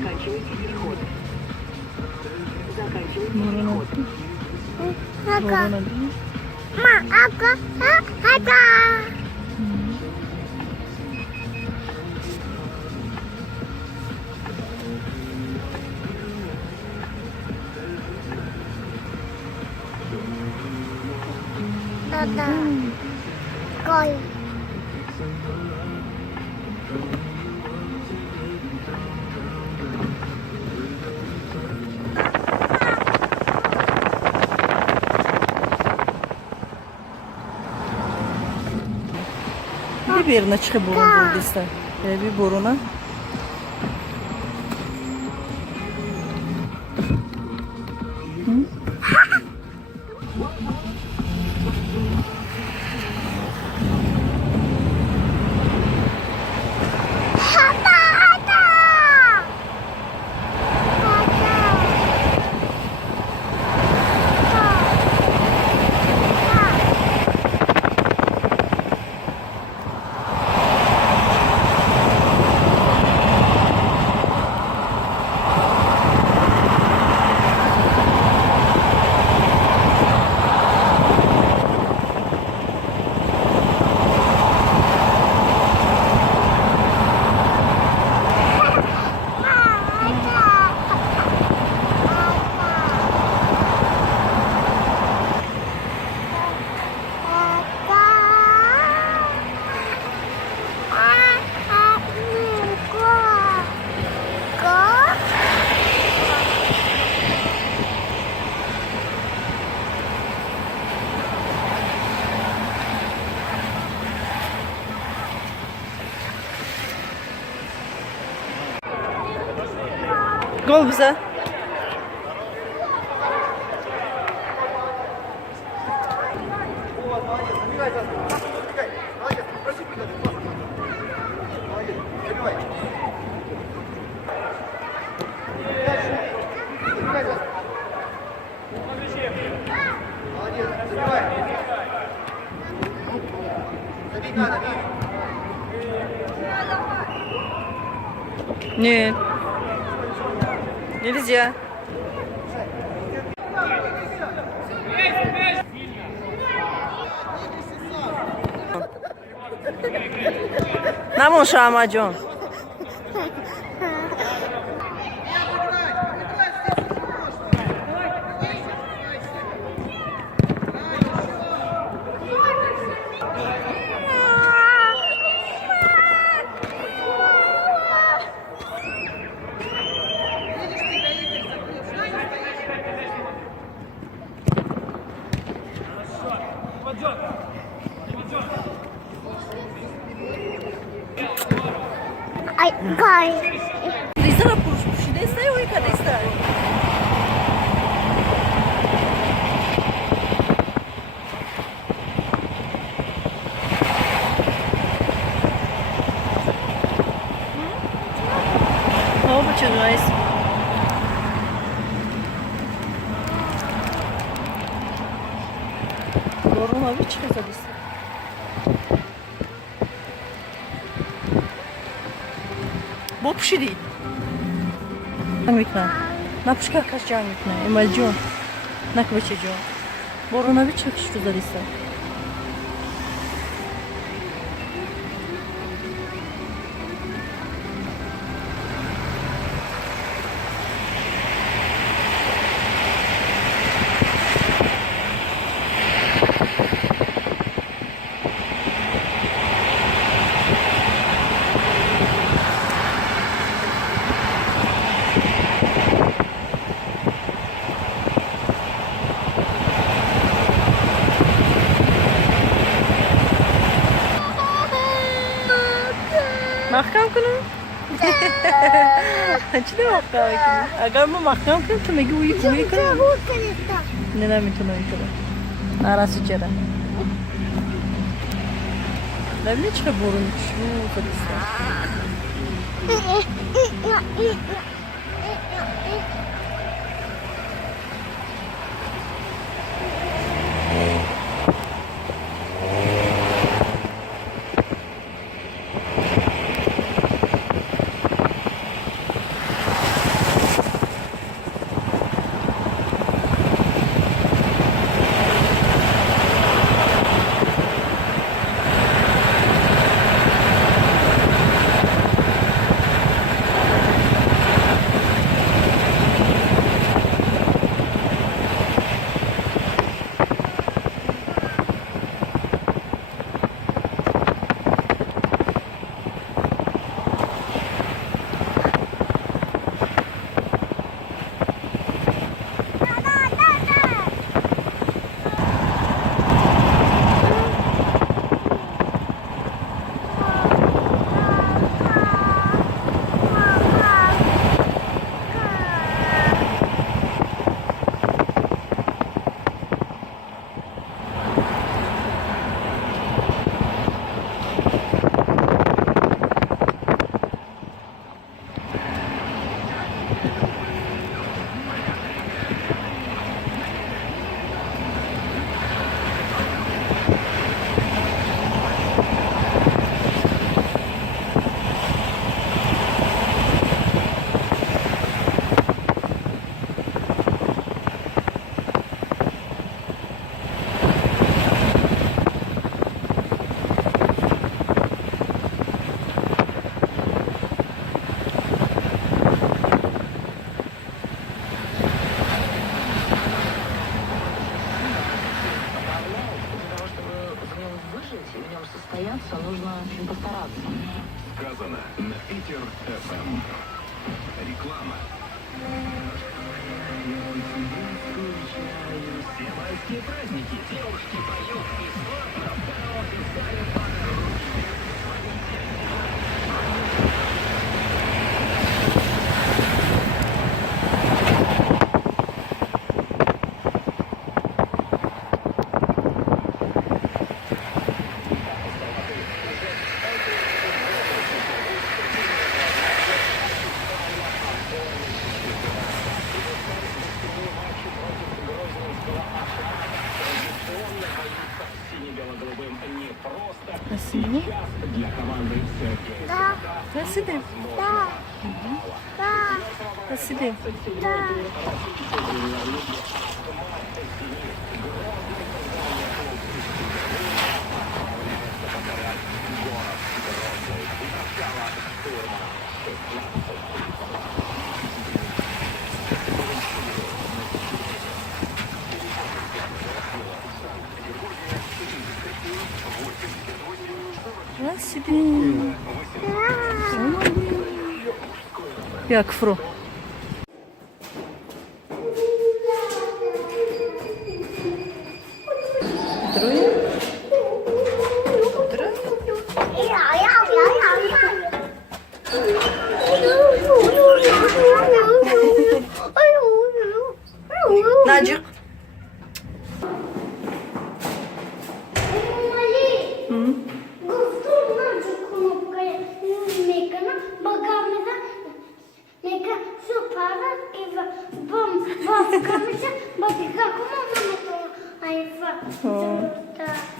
Заканчивайте переход. Заканчивайте Ворона. переход. Ворона değil. Dada. Coi. Bir yerine çıkıp borun bulduysa. Bir boruna. Gol bize. Нет. Нельзя. Намон Шамаджон. Ai, coi. Rizara push desse ou cadê está? Oh, but you guys. Boruna bir çıkasa biz. Bu bir şey değil. Викна. Напушка кашчан викна. Эмальджон. Наквачеджон. Борона bir çıkış tutarıysa. Mahkam kunu. Açtı mahkam kunu. Agar mı mahkam kunu tu megi uyu kunu. Nena mi tu nahi kunu. Arası çera. Ne bile çıkı borun şu kadar. Для того, чтобы в нем выжить и в нем состояться, нужно очень постараться. Сказано на Питер ФМ. Реклама. Все майские праздники. Девушки поют сине-бело-голубым не просто. А сині? Для команды Сергей. Да, Та сиди. да, да, Та сиди. да. Та сиди. Як фру. Друге. Наджик. Bak,